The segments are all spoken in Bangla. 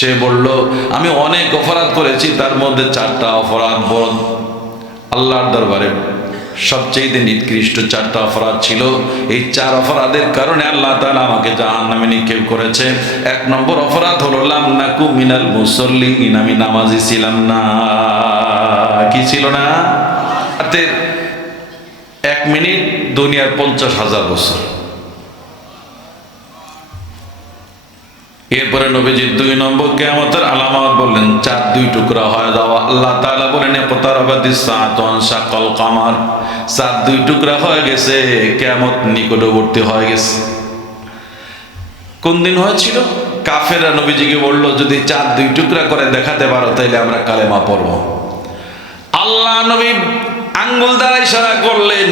সে বলল, আমি অনেক অপরাধ করেছি, তার মধ্যে 4টা অপরাধ বড় আল্লাহর দরবারে সবচেয়ে নিকৃষ্ট 4টা অপরাধ ছিল। এই 4 অপরাধের কারণে আল্লাহ তাআলা আমাকে জাহান্নামে নিক্ষেপ করেছে। 1 নম্বর অপরাধ হলো লাম নাকু মিনাল মুসাল্লিন, আমি নামাজি ছিলাম না। কি ছিল না? 1 মিনিট দুনিয়ার 50,000 বছর। এরপরে নবীজি 2 নম্বর কিয়ামতের আলামত বললেন, চাঁদ 2 টুকরা হয়ে যাওয়া। আল্লাহ তাআলা বলেন ইকতারাবাতিস সাআতু ওয়ানশাক্কাল কামার, চাঁদ 2 টুকরা হয়ে গেছে, কিয়ামত নিকটবর্তী হয়ে গেছে। কোন দিন হয়েছিল? কাফেররা নবীজিকে বলল, যদি চাঁদ 2 টুকরা করে দেখাতে পারো তাহলে আমরা কালেমা পড়ব। আল্লাহ নবী আঙ্গুল দ্বারা ইশারা করলেন,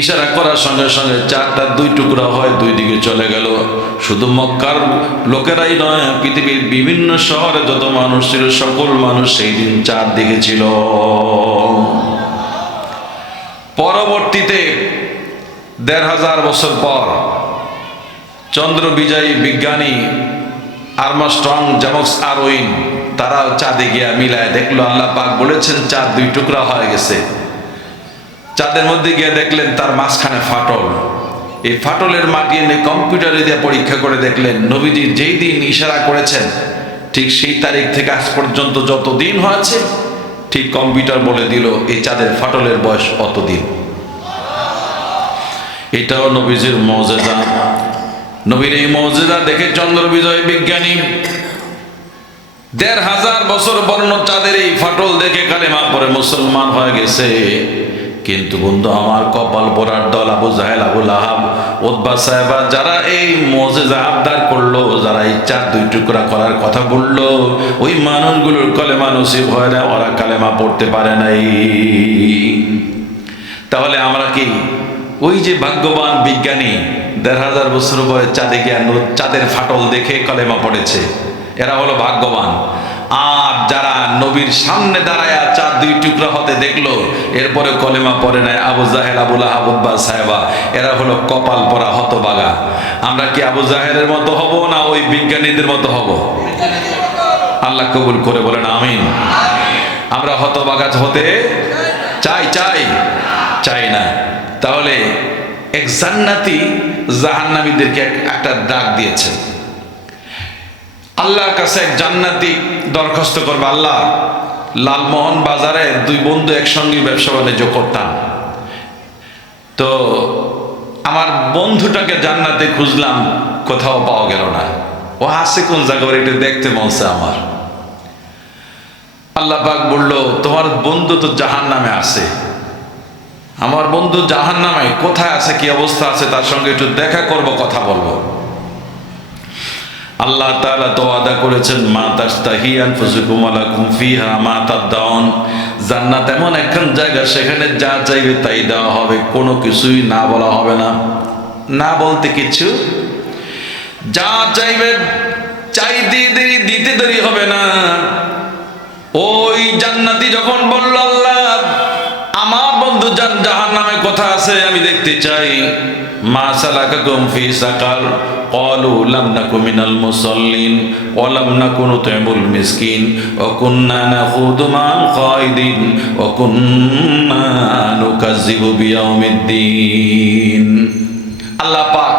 ইশারা করার সঙ্গে সঙ্গে চাঁদটা 2 টুকরা হয় 2 দিকে চলে গেল। শুধু মক্কার লোকেরাই নয়, পৃথিবীর বিভিন্ন শহরে যত মানুষ ছিল সকল মানুষ সেই দিন চাঁদ দেখেছিল। পরবর্তীতে 1,500 বছর পর চন্দ্র বিজয়ী বিজ্ঞানী আর্মস্ট্রং, জেমস আরউইন, তারা চাঁদে গিয়া মিলায় দেখলো আল্লাহ পাক বলেছেন চাঁদ 2 টুকরা হয়ে গেছে। চাঁদের মধ্যে গিয়ে দেখলেন তার মাঝখানে ফাটল। এই ফাটলের মাটি এনে কম্পিউটারে দিয়ে পরীক্ষা করে দেখলেন নবীজি যেই দিন ইশারা করেছেন ঠিক সেই তারিখ থেকে আজ পর্যন্ত যত দিন হয়েছে ঠিক কম্পিউটার বলে দিল এই চাঁদের ফাটলের বয়স অত দিন। এটাও নবীজির মুজিজা। নবীর এই মুজিজা দেখে চন্দ্র বিজয় বিজ্ঞানী 1,500 বছর বর্ণ চাঁদের এই ফাটল দেখে কালেমা পড়ে মুসলমান হয়ে গেছে। কিন্তু বন্ধু আমার, কপাল পোড়ার দল আবু জাহেল, আবু লাহাব, উতবা সাহেবা, যারা এই মুজিজা আবদার করলো, যারা এই চাঁদ 2 টুকরা করার কথা বললো, ওই মানুষগুলোর কলেমা নসিব হয় না, ওরা কালেমা পড়তে পারে নাই। তাহলে আমরা কি ওই যে ভাগ্যবান বিজ্ঞানী 1,500 বছর পরে চাঁদে গিয়ে চাঁদের ফাটল দেখে কলেমা পড়েছে, এরা হলো ভাগ্যবান। আর যারা নবীর সামনে দাঁড়ায় চাঁদ 2 টুকরা হতে দেখলো এরপরে কলেমা পড়ে নাই, আবু জাহেল, আবু লাহাব, উতবা সাহেবা, এরা হলো কপাল পরা হতভাগা। আমরা কি আবু জাহেলের মতো হব না ওই বিজ্ঞানীদের মতো হব? আল্লাহ কবুল করে বলেন আমিন। আমরা হতভাগা হতে চাই চাই না। তাহলে এক জান্নাতি জাহান্নামীদেরকে একটা ডাক দিয়েছেন। আল্লাহর কাছে এক জান্নাতি দরখাস্ত করবে, আল্লাহ, লালমোহন বাজারে 2 বন্ধু একসঙ্গে ব্যবসা বাণিজ্য করতাম, তো আমার বন্ধুটাকে জান্নাতে খুঁজলাম, কোথাও পাওয়া গেল না, ও আছে কোন জায়গায়, এটা দেখতে মনছে আমার। আল্লাহ পাক বলল, তোমার বন্ধু তো জাহান্নামে আছে। আমার বন্ধু জাহান্নামে কোথায় আছে, কি অবস্থা আছে, তার সঙ্গে একটু দেখা করব, কথা বলবো। আল্লাহ তাআলা তো ওয়াদা করেছেন, মা তাশতাহি আনফুসুকুম ওয়া লাকুম ফিহা মা তাদউন। জান্নাত এমন একখান জায়গা, সেখানে যা চাইবে তাই দেওয়া হবে, কোনো কিছুই না বলা হবে না। না বলতে কিছু, যা চাইবে চাইতে দেরি, দিতে দেরি হবে না। ওই জান্নাতি যখন বলল, আল্লাহ, আমার বন্ধু জাহান্নামে কোথায় আছে আমি দেখতে চাই, মা সালাকাকুম ফি সাকার, ক্বালু লাম নাকু মিনাল মুসাল্লিন ওয়া লাম নাকু নুতইমুল মিসকিন ওয়া কুন্না নাখুদু মা'আল খাইদিন ওয়া কুন্না নুকাজ্জিবু বিয়াউমিদ্দিন। আল্লাহ পাক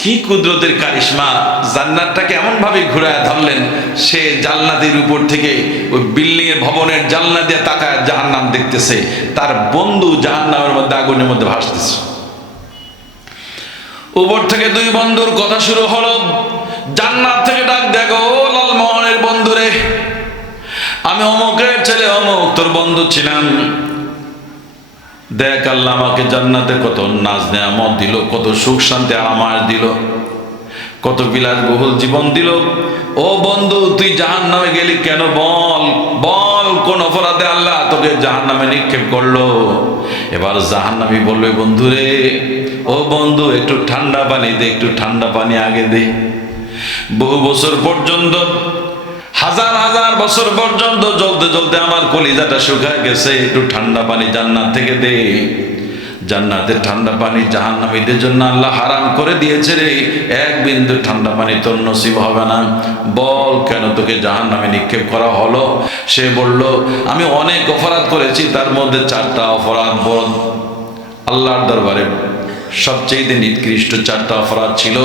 কি কুদরতের কারিশমা, জান্নাতটাকে এমন ভাবে ঘুরায় ধরলেন, সে জান্নাতের উপর থেকে ওই বিল্ডিং এর ভবনের জানলা দিয়ে তাকায় জাহান্নাম দেখতেছে, তার বন্ধু জাহান্নামের মধ্যে আগুনের মধ্যে ভাসতেছে। উপর থেকে 2 বন্ধুর কথা শুরু হলো। জান্নাত থেকে ডাক, দেখো লালমোহনের বন্ধুরে, আমি অমুকের ছেলে অমুক, তোর বন্ধু ছিলাম। দেখ আল্লাহ আমাকে জান্নাতে কত নাজ নেয়ামত দিল, কত সুখ শান্তি আরামাস দিল, কত বিলাসবহুল জীবন দিল। ও বন্ধু, তুই জাহান্নামে গেলি কেন? বল বল, কোন অপরাধে আল্লাহ তোকে জাহান্নামে নিক্ষেপ করলো? এবার জাহান্নামী বলবে, বন্ধুরে, ও বন্ধু, একটু ঠান্ডা পানি দে, একটু ঠান্ডা পানি আগে দে। বহু বছর পর্যন্ত, হাজার হাজার বছর পর্যন্ত জ্বলতে জ্বলতে আমার কলিজাটা শুকায় গেছে, একটু ঠান্ডা পানি জান্নাত থেকে দে। জান্নাতের ঠান্ডা পানি জাহান্নামীদের জন্য আল্লাহ হারাম করে দিয়েছে রে, এক বিন্দু ঠান্ডা পানি তোর নসিব হবে না। বল কেন তোকে জাহান্নামে নিক্ষেপ করা হলো? সে বলল, আমি অনেক অপরাধ করেছি, তার মধ্যে 4টা অপরাধ বড় আল্লাহর দরবারে সবচেয়ে নিকৃষ্ট 4টা অপরাধ ছিল।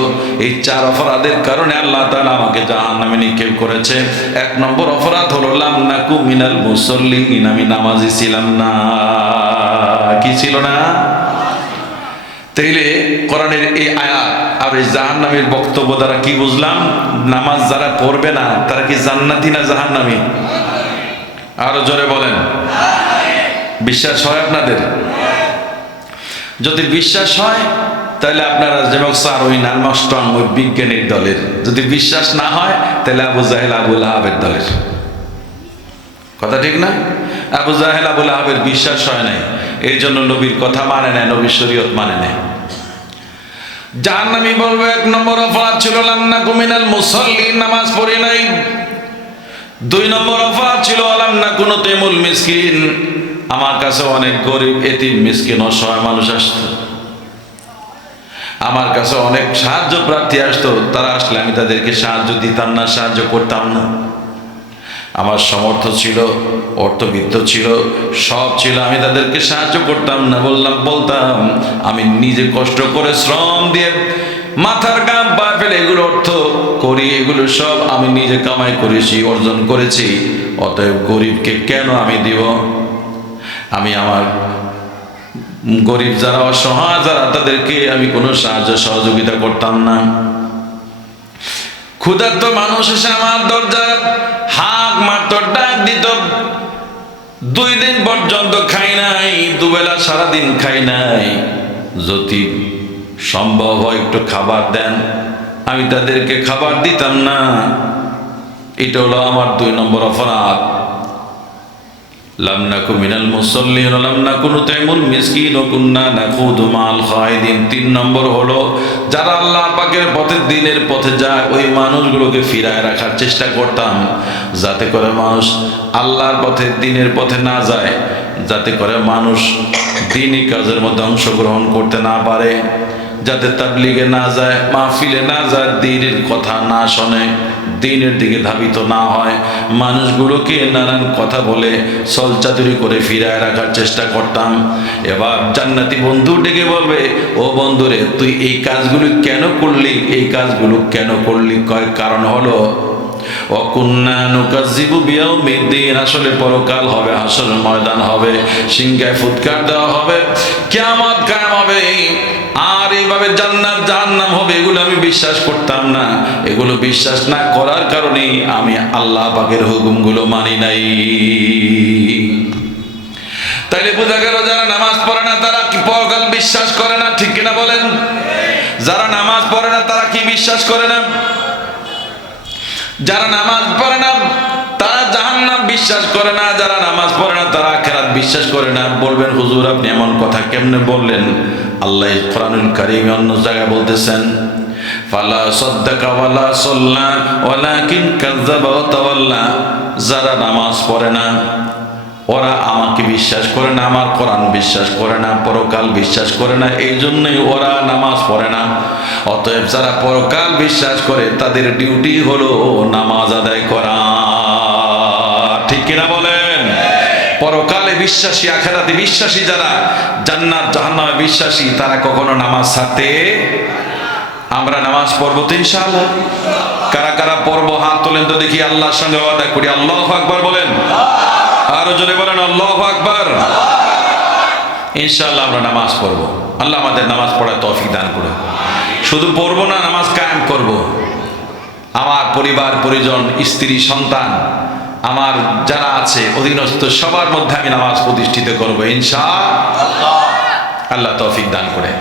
এই 4 অপরাধের কারণে আল্লাহ তাআলা আমাকে জাহান্নামে নিক্ষেপ করেছে। 1 নম্বর অপরাধ হলো লাম নাকু মিনাল মুসাল্লিন, আমি নামাজি ছিলাম না। কি ছিল না? তাইলে কোরআনের এই আয়াত আর এই জাহান্নামের বক্তব্য দ্বারা কি বুঝলাম? নামাজ যারা পড়বে না তারা কি জান্নাতি না জাহান্নামী? আরো জোরে বলেন। বিশ্বাস হয় আপনাদের? যদি বিশ্বাস হয় তাহলে আপনারা যেমন স্যার ওই নার্মাস্ট্রং ওই বিজ্ঞানীর দলের, যদি বিশ্বাস না হয় তাহলে আবু জাহেল আবু লাহাবের দলের। কথা ঠিক না? আবু জাহেল আবু লাহাবের বিশ্বাস হয় নাই, এই জন্য নবীর কথা মানে নেয়, নবীর শরীয়ত মানে নেয়। জাহান্নামী বলবে 1 নম্বর অপরাধ ছিল লাম নাকু মিনাল মুসাল্লিন, নামাজ পড়ি নাই। 2 নম্বর অপরাধ ছিল লাম নাকু নুতিমুল মিসকিন, আমার কাছে অনেক গরিব এতিম মিসকিন অসহায় মানুষ আসতো, আমার কাছে অনেক সাহায্য প্রার্থী আসতো, তারা আসলে আমি তাদেরকে সাহায্য দিতাম না, সাহায্য করতাম না। আমার সামর্থ্য ছিল, অর্থবিত্ত ছিল, সব ছিল, আমি তাদেরকে সাহায্য করতাম না। বলতাম আমি নিজে কষ্ট করে শ্রম দিয়ে মাথার ঘাম পা ফেলে এগুলো অর্থ করি, এগুলো সব আমি নিজে কামাই করেছি, অর্জন করেছি, অতএব গরিবকে কেন আমি দিব? আমি আমার গরিব যারা অসহায় যারা তাদেরকে আমি কোনো সাহায্য সহযোগিতা করতাম না। ক্ষুধার্ত মানুষ এসে আমার দরজা হাঁক মারত, ডাক দিত, 2 দিন পর্যন্ত খাই নাই, দুবেলা সারাদিন খাই নাই, যদি সম্ভব হয় একটু খাবার দেন, আমি তাদেরকে খাবার দিতাম না। এটা হলো আমার 2 নম্বর অপরাধ। লাম নাকু মিনাল মুসাল্লিন ওয়া লাম নাকু নুতিমুল মিসকিন ওয়া কুন্না নাখুদু মাল খায়দিন। 3 নম্বর হলো যারা আল্লাহ পাকের পথে দ্বীনের পথে যায় ওই মানুষগুলোকে ফিরায় রাখার চেষ্টা করতাম, যাতে করে মানুষ আল্লাহর পথে দ্বীনের পথে না যায়, যাতে করে মানুষ দ্বীনি কাজের মধ্যে অংশগ্রহণ করতে না পারে, যাতে তাবলীগে না যায়, মাহফিলে না যায়, দ্বীনের কথা না শোনে, দ্বীনের দিকে ধাবিত না হয়, মানুষগুলোকে নানান কথা বলে ছলচাতুরি করে ফিরায় রাখার চেষ্টা করতাম। এবার জান্নাতি বন্ধু ডেকে বলবে, ও বন্ধুরে তুই এই কাজগুলো কেন করলি, এই কাজগুলো কেন করলি? কয় কারণ হলো ওয়াকুন্না নুকাজ্জিবু বিয়াউমিদ্দিন, আসলে পরকাল হবে, হাসরের ময়দান হবে, সিংহায় ফুৎকার দেওয়া হবে, কিয়ামত কায়েম হবে, আর এইভাবে জান্নাত জাহান্নাম হবে, এগুলো আমি বিশ্বাস করতাম না। এগুলো বিশ্বাস না করার কারণেই আমি আল্লাহ পাকের হুকুমগুলো মানি নাই। তাইলে বোঝা গেল যারা নামাজ পড়ে না তারা কি পরকাল বিশ্বাস করে না? ঠিক কিনা বলেন? যারা নামাজ পড়ে না তারা কি বিশ্বাস করে না? যারা নামাজ পড়ে না তারা জাহান্নাম বিশ্বাস করে না, যারা নামাজ পড়ে না তারা আখিরাত বিশ্বাস করে না। বলবেন হুজুর আপনি এমন কথা কেমনে বললেন? আল্লাহ কোরআনুল কারীমে অন্য জায়গায় বলতেছেন, ফালা সাদ্দাকা ওয়ালা সাল্লা ওয়ালাকিন কাযযাবা ওয়া তাওয়াল্লা, যারা নামাজ পড়ে না ওরা আমাকে বিশ্বাস করে না, আমার কোরআন বিশ্বাস করে না, পরকাল বিশ্বাস করে না, এই জন্যই ওরা নামাজ পড়ে না। অতএব যারা পরকাল বিশ্বাস করে তাদের ডিউটি হলো নামাজ আদায় করা। ঠিক কিনা বলেন? পরকালে বিশ্বাসী, আখিরাতে বিশ্বাসী যারা, জান্নাত জাহান্নামে বিশ্বাসী, তারা কখনো নামাজ ছাড়তে। আমরা নামাজ পড়বো তো ইনশাআল্লাহ। কারা কারা পড়বো হাত তোলেন তো দেখি, আল্লাহর সঙ্গে ওয়াদা করি। আল্লাহু আকবার বলেন, আরো জোরে বলেন আল্লাহু আকবার। ইনশাআল্লাহ আমরা নামাজ পড়বো। আল্লাহ আমাদের নামাজ পড়ার তৌফিক দান করুন। শুধু পড়বো না, নামাজ কায়েম করব। আমার পরিবার পরিজন, স্ত্রী সন্তান, আমার যারা আছে অধীনস্থ সবার মধ্যে আমি নামাজ প্রতিষ্ঠিত করবো ইনশাআল্লাহ। আল্লাহ তৌফিক দান করে।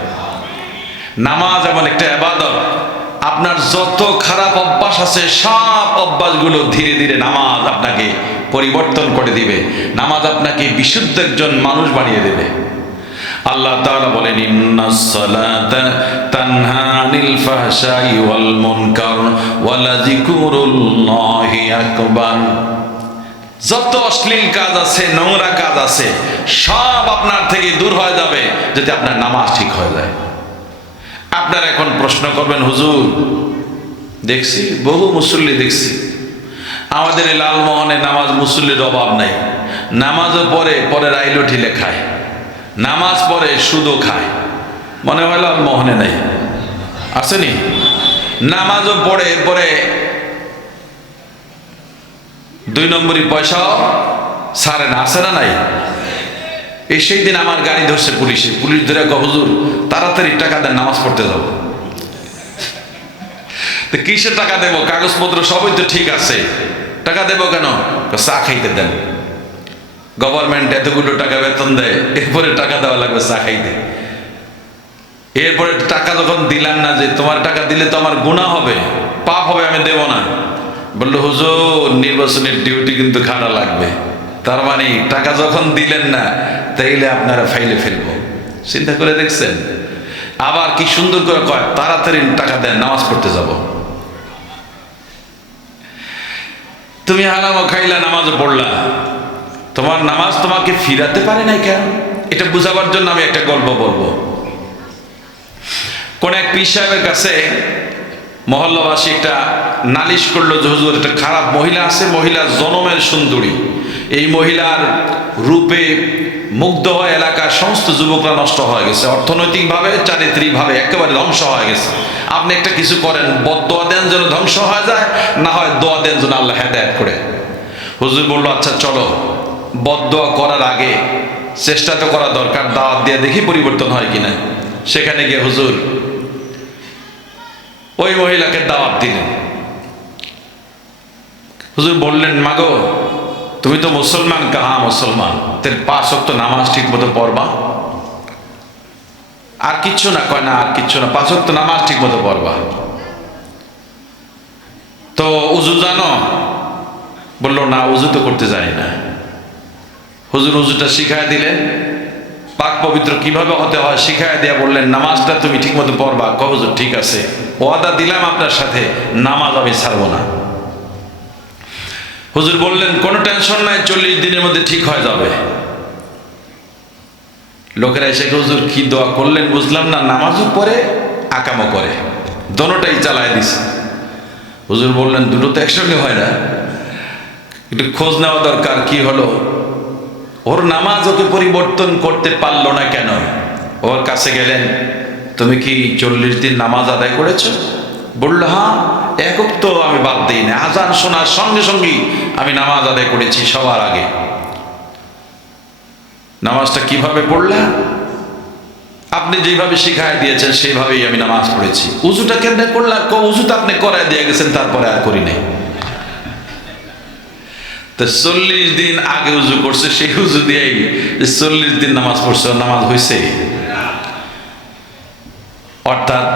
নামাজ এমন একটা ইবাদত, আপনার যত খারাপ অভ্যাস আছে সব অভ্যাসগুলো ধীরে ধীরে নামাজ আপনাকে পরিবর্তন করে দিবে। নামাজ আপনাকে বিশুদ্ধ একজন মানুষ বানিয়ে দেবে। আল্লাহ তাআলা বলেন, ইন্নাস সালাতা তানহা আনিল ফাহশাই ওয়াল মুনকার ওয়া লাযিকরুল্লাহি আকবার। যত অশ্লীল কাজ আছে, নোংরা কাজ আছে, সব আপনার থেকে দূর হয়ে যাবে যদি আপনার নামাজ ঠিক হয়ে যায়। আপনারা এখন প্রশ্ন করবেন, হুজুর দেখছি বহু মুসল্লি দেখছি আমাদের এই লালমোহনে নামাজ মুসল্লির অভাব নাই, নামাজও পরে পরে রাইলো ঢিলে খায়, নামাজ পড়ে সুদও খায়, মনে হয় লালমোহনে নাই, আসেনি? নামাজও পড়ে এরপরে 2 নম্বরই পয়সাও ছাড়ে না, আসে না নাই? এই সেই দিন আমার গাড়ি ধরছে পুলিশে, পুলিশ ধরে কয়, হুজুর তাড়াতাড়ি টাকা দেন, নামাজ পড়তে যাব। তো কিসের টাকা দেবো? কাগজপত্র সবই তো ঠিক আছে, টাকা দেবো কেন? চা খাইতে দেন, গভর্নমেন্ট এতগুলো টাকা বেতন দেয়, এরপরে টাকা দেওয়া লাগবে চা খাইতে। এরপরে টাকা যখন দিলাম না, যে তোমার টাকা দিলে তো আমার গুনাহ হবে, পাপ হবে, আমি দেব না। বললো, হুজুর নির্বাচনের ডিউটি কিন্তু খাড়া লাগবে, তার মানে টাকা যখন দিলেন না তাইলে আপনারা ফাইলে ফেলবো। চিন্তা করে দেখছেন? আবার কি সুন্দর করে কয়, তাড়াতাড়ি টাকা দেন, নামাজ পড়তে যাব। তুমি হারামও খাইলা, নামাজও পড়লা, তোমার নামাজ তোমাকে ফিরাতে পারে নাই কেন? এটা বুঝাবার জন্য আমি একটা গল্প বলবো। কোন এক পীর সাহেবের কাছে মহল্লাবাসী একটা নালিশ করলো যে হুজুর একটা খারাপ মহিলা আছে, মহিলা জনমের সুন্দরী, এই মহিলার রূপে মুগ্ধ হয়ে এলাকার সমস্ত যুবকরা নষ্ট হয়ে গেছে, অর্থনৈতিকভাবে চারিত্রিকভাবে একেবারে ধ্বংস হয়ে গেছে। আপনি একটা কিছু করেন, বদদোয়া দেন যেন ধ্বংস হয়ে যায়, না হয় দোয়া দেন যেন আল্লাহ হেদায়েত করে। হুজুর বললো, আচ্ছা চলো বদদোয়া করার আগে চেষ্টা তো করা দরকার, দাওয়াত দিয়ে দেখি পরিবর্তন হয় কিনা। সেখানে গিয়ে হুজুর ওই মহিলাকে দাওয়াত দিলেন। হুজুর বললেন, মাগো তুমি তো মুসলমান? কাহা মুসলমান, তাহলে 5 ওয়াক্ত নামাজ ঠিক মতো পড়বা, আর কিচ্ছু না? কয় না আর কিচ্ছু না, 5 ওয়াক্ত নামাজ ঠিক মতো পড়বা। তো উজু জানো? বললো, না উজু তো করতে জানি না। হুজুর উজুটা শিখায় দিলেন, পাক পবিত্র কিভাবে হতে হয় শিখায় দিয়া বললেন, নামাজটা তুমি ঠিক মতো পড়বা। কয় হুজুর ঠিক আছে, ওয়াদা দিলাম আপনার সাথে, নামাজ আমি ছাড়বো না। হুজুর বললেন, কোনো টেনশন নাই, 40 দিনের মধ্যে ঠিক হয়ে যাবে। লোকেরা এসে, হুজুর কি দোয়া করলেন বুঝলাম না, নামাজও পড়ে আকামও করে, দোনোটাই চালায় দিছে। হুজুর বললেন, দুটো তো একসঙ্গে হয় না, একটু খোঁজ নেওয়া দরকার, কি হলো? ওর নামাজ ওকে পরিবর্তন করতে পারলো না কেন? ওর কাছে গেলেন, তুমি কি 40 দিন নামাজ আদায় করেছো? বলল, হ্যাঁ, এক ওয়াক্ত আমি বাদ দিই না, আজান শোনার সঙ্গে সঙ্গেই আমি নামাজ আদায় করেছি সবার আগে। নামাজটা কিভাবে পড়লা? আপনি যেভাবে শিখায় দিয়েছেন সেইভাবেই আমি নামাজ পড়েছি। উজুটা কেমনে করলা? উজু তো আপনি করায় দিয়ে গেছেন, তারপরে আর করি নাই। তো 40 দিন আগে উজু করছে, সেই উজু দিয়েই 40 দিন নামাজ পড়ছে, নামাজ হয়েছে? অর্থাৎ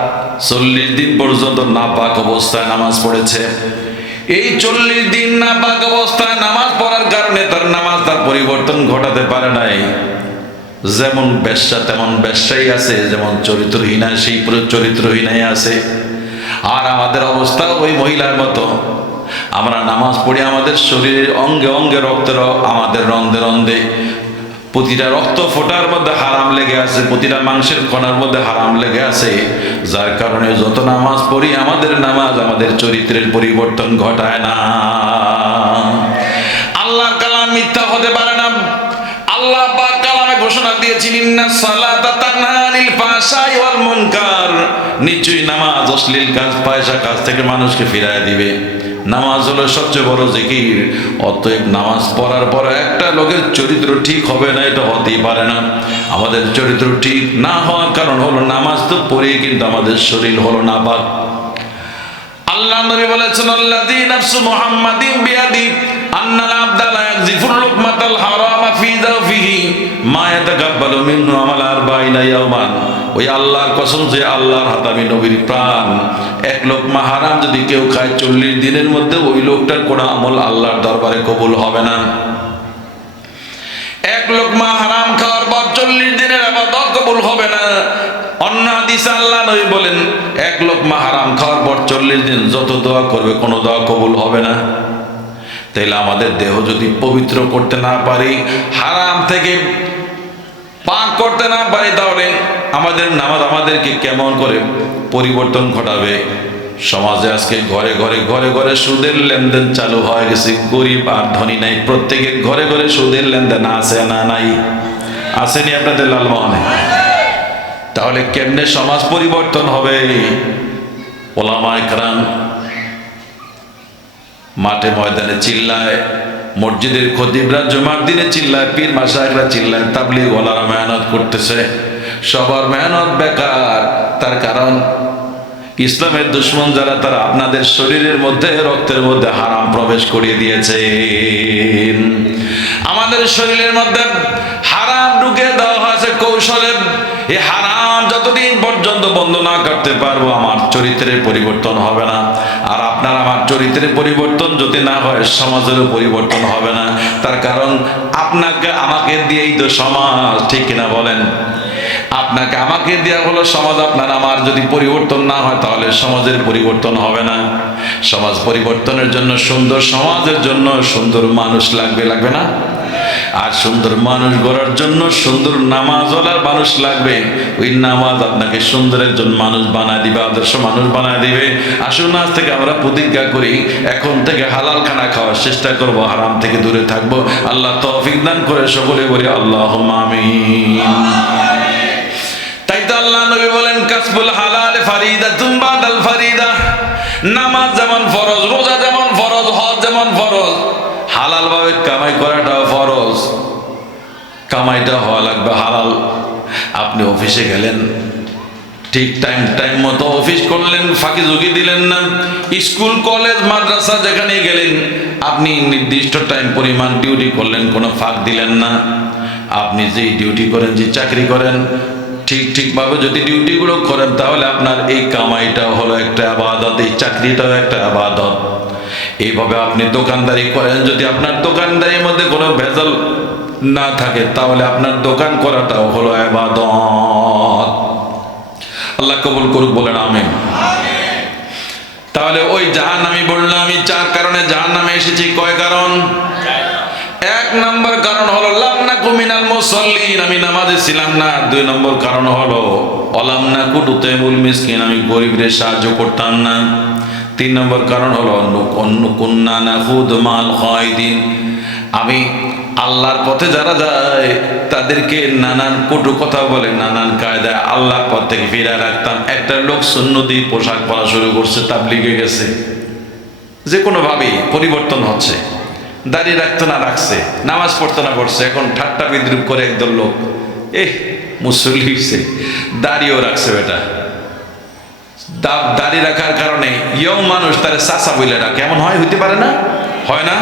40 দিন পর্যন্ত নাপাক অবস্থায় নামাজ পড়েছে। এই 40 দিন নাপাক অবস্থায় নামাজ পড়ার কারণে তার নামাজ তার পরিবর্তন ঘটাতে পারে নাই। যেমন বেশ্যা তেমন বেশ্যাই আছে, যেমন চরিত্রহীনা সেই পুরো চরিত্রহীনাই আছে। আর আমাদের অবস্থা ওই মহিলার মতো, আমরা নামাজ পড়ি, আমাদের শরীরের অঙ্গে অঙ্গে রক্তের, আমাদের রন্ধে রন্ধে প্রতিটা রক্ত ফোঁটার মধ্যে হারাম লেগে আছে, প্রতিটা মাংসের কণার মধ্যে হারাম লেগে আছে, যার কারণে যত নামাজ পড়ি আমাদের নামাজ আমাদের চরিত্রের পরিবর্তন ঘটায় না। আল্লাহর কালাম মিথ্যা হতে পারে না। আল্লাহ পাক কালামে ঘোষণা দিয়েছেন, ইন্নাস সালাতা তানহা আনিল ফাহশাই ওয়াল মুনকার, নিশ্চয়ই নামাজ অশ্লীল কাজ পয়সা কাজ থেকে মানুষকে ফিরায় দিবে। নামাজ হলো সবচেয়ে বড় জিকির। অতএব নামাজ পড়ার পর একটা লোকের চরিত্র ঠিক হবে না, এটা হতেই পারে না। আমাদের চরিত্র ঠিক না হওয়ার কারণ হলো নামাজ তো পড়ি, কিন্তু আমাদের শরীর হলো নাপাক। আল্লাহ নবী বলেছেন, আল্লাযী নাফসু মুহাম্মাদিন বিয়াদি আন্নাল আবদা লা ইয়াযিফুল লুকমাতাল হারামা ফি যাওফিহি মা ইয়াতাকাব্বালু মিনহু আমাল 40 ইয়াওমান। ওই আল্লাহর কসম, যে আল্লাহর হাতে আমি নবীর প্রাণ, এক লোকমা হারাম যদি কেউ খায় 40 দিনের মধ্যে ওই লোকটার কোনো আমল আল্লাহর দরবারে কবুল হবে না। এক লোকমা হারাম খাওয়ার পর 40 দিনের ইবাদত কবুল হবে না। অন্য হাদিসে আল্লাহ নবী বলেন, এক লোকমা হারাম খাওয়ার পর 40 দিন যত দোয়া করবে কোনো দোয়া কবুল হবে না। তাইলে আমাদের দেহ যদি পবিত্র করতে না পারি, হারাম থেকে পাক করতে না পারি, তাহলে আমাদের নামাজ আমাদেরকে কেমন করে পরিবর্তন ঘটাবে? সমাজে আজকে ঘরে ঘরে ঘরে ঘরে সুদের লেনদেন চালু হয়ে গেছে। গরিব আর ধনী নাই, প্রত্যেকের ঘরে ঘরে সুদের লেনদেন আছে না নাই? আসেনি আপনাদের লালমোহনে? তাহলে কেমনে সমাজ পরিবর্তন হবে? ওলামায়ে কেরাম মাঠে ময়দানে চিল্লায়, মসজিদের খতিবরা জুমার দিনে চিল্লায়, পীর মাশায়েখরা চিল্লায়, তাবলীগ ওয়ালারা মেহনত করতেছে, সবার মেহনত বেকার। তার কারণ ইসলামের দুশ্মন যারা, তারা আপনাদের শরীরের মধ্যে, রক্তের মধ্যে হারাম প্রবেশ করিয়ে দিয়েছে। আমাদের শরীরের মধ্যে হারাম ঢুকে দেওয়া হয়েছে কৌশলে। এই হারাম যতদিন পর্যন্ত বন্ধ না করতে পারবো, আমার চরিত্রের পরিবর্তন হবে না। আর আপনার আমার চরিত্রের পরিবর্তন যদি না হয়, সমাজেরও পরিবর্তন হবে না। তার কারণ আপনাকে আমাকে দিয়েই তো সমাজ, ঠিক কিনা বলেন? আপনাকে আমাকে দেওয়া হলো সমাজ। আপনার আমার যদি পরিবর্তন না হয়, তাহলে সমাজের পরিবর্তন হবে না। সমাজ পরিবর্তনের জন্য, সুন্দর সমাজের জন্য সুন্দর মানুষ লাগবে, লাগবে না? আর সুন্দর মানুষ গড়ার জন্য সুন্দর নামাজওয়ালার মানুষ লাগবে। ওই নামাজ আপনাকে সুন্দর একজন মানুষ বানায় দিবে, আদর্শ মানুষ বানায় দিবে। আসুন আজ থেকে আমরা প্রতিজ্ঞা করি, এখন থেকে হালাল খানা খাওয়ার চেষ্টা করব, হারাম থেকে দূরে থাকবো। আল্লাহ তৌফিক দান করে সকলে বলি আল্লাহুম্মা আমিন। তাই তো আল্লাহ নবী বলেন, কাসবুল হালাল ফারিদাতুম বাদাল ফারিদা। নামাজ যেমন ফরজ, রোজা যেমন ফরজ, হজ যেমন ফরজ, হালাল ভাবে কামাই করাটাও ফরজ। কামাইটা হওয়া লাগবে হালাল। আপনি অফিসে গেলেন, ঠিক টাইম মতো অফিস করলেন, ফাঁকি ঝুঁকি দিলেন না। স্কুল কলেজ মাদ্রাসা যেখানে গেলেন, আপনি নির্দিষ্ট টাইম পরিমাণ ডিউটি করলেন, কোনো ফাঁক দিলেন না। আপনি যেই ডিউটি করেন, যে চাকরি করেন, ঠিকভাবে যদি ডিউটিগুলো করেন, তাহলে আপনার এই কামাইটাও হলো একটা ইবাদত, এই চাকরিটাও একটা ইবাদত। এইভাবে আপনি দোকানদারি করেন, যদি আপনার দোকানদারির মধ্যে কোনো ভেজাল না থাকে, তাহলে আপনার দোকান করাটাও হলো ইবাদত। আল্লাহ কবুল করুক, বলেন আমিন। তাহলে ওই জাহান্নামী বললাম, আমি 4 কারণে জাহান্নামে এসেছি। কয় কারণ? 1 নম্বর কারণ হলো লাম নাকু মিনাল মুসাল্লিন, আমি নামাজে ছিলাম না। 2 নম্বর কারণ হলো অলাম নাকু তুতাইমুল মিসকিন, আমি গরিবদের সাহায্য করতাম না। 3 নম্বর কারণ হলো কুন্না নাখুদু মাল খায়দিন, আমি আল্লাহর পথে যারা যায় তাদেরকে নানান কটু কথা বলে, নানান কায়দায় আল্লাহর পথ থেকে ফিরে রাখতাম। একটা লোক সুন্নতি পোশাক পরা শুরু করছে, তাবলীগে গেছে, যে কোনোভাবেই পরিবর্তন হচ্ছে। দাড়ি রাখতো না রাখছে, নামাজ পড়তো না পড়ছে, এখন ঠাট্টা বিদ্রুপ করে একদল লোক, মুসল্লি হইছে, দাড়িও রাখছে। বেটা দাড়ি রাখার কারণে ইয়ং মানুষ তার চাচা বলে ডাকে, এমন হয়? হইতে পারে না? হয় না?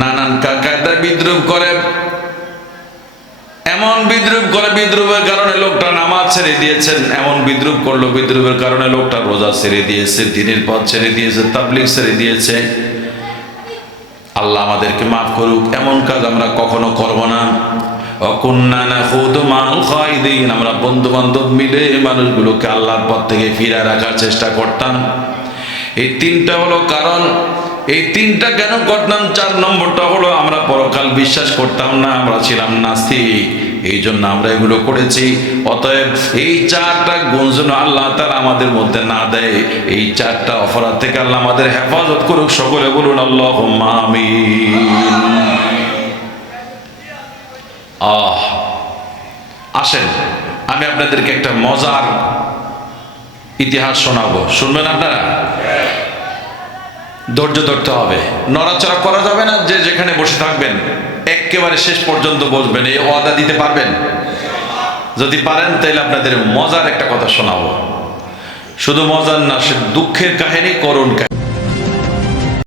নানান কায়দায় বিদ্রুপ করে, এমন বিদ্রুপ করে, বিদ্রুপের কারণে লোকটা নামাজ ছেড়ে দিয়েছেন। এমন বিদ্রুপ করলো, বিদ্রুপের কারণে লোকটা রোজা ছেড়ে দিয়েছে, দিনের পথ ছেড়ে দিয়েছে, তাবলীগ ছেড়ে দিয়েছে। আল্লাহ আমাদেরকে মাফ করুক। এমন কাজ আমরা কখনো করব না। কুন্না নাখুদু মাল খায়দিন, আমরা বন্ধু বান্ধব মিলে মানুষগুলোকে আল্লাহর পথ থেকে ফিরে রাখার চেষ্টা করতাম। এই 3টা হলো কারণ। এই 3টা কেন করতাম? 4 নম্বরটা হলো আমরা পরকাল বিশ্বাস করতাম না, আমরা ছিলাম নাস্তিক, এই জন্য আমরা এগুলো করেছি। অতএব এই 4টা গুণ যেন আল্লাহ তাআলা আমাদের মধ্যে না দেয়, এই 4টা অপরাধ থেকে আল্লাহ আমাদের হেফাজত করুক। সকলে বলুন আল্লাহুম্মা আমিন। আসেন আমি আপনাদেরকে একটা মজার ইতিহাস শোনাবো, শুনবেন আপনারা? ধৈর্য ধরতে হবে, নড়াচড়া করা যাবে না। যে যেখানে বসে থাকবেন একেবারে শেষ পর্যন্ত বসবেন, এই ওয়াদা দিতে পারবেন? যদি পারেন তাহলে আপনাদের মজার একটা কথা শোনাবো। শুধু মজার না, সে দুঃখের কাহিনী, করুণ কাহিনী।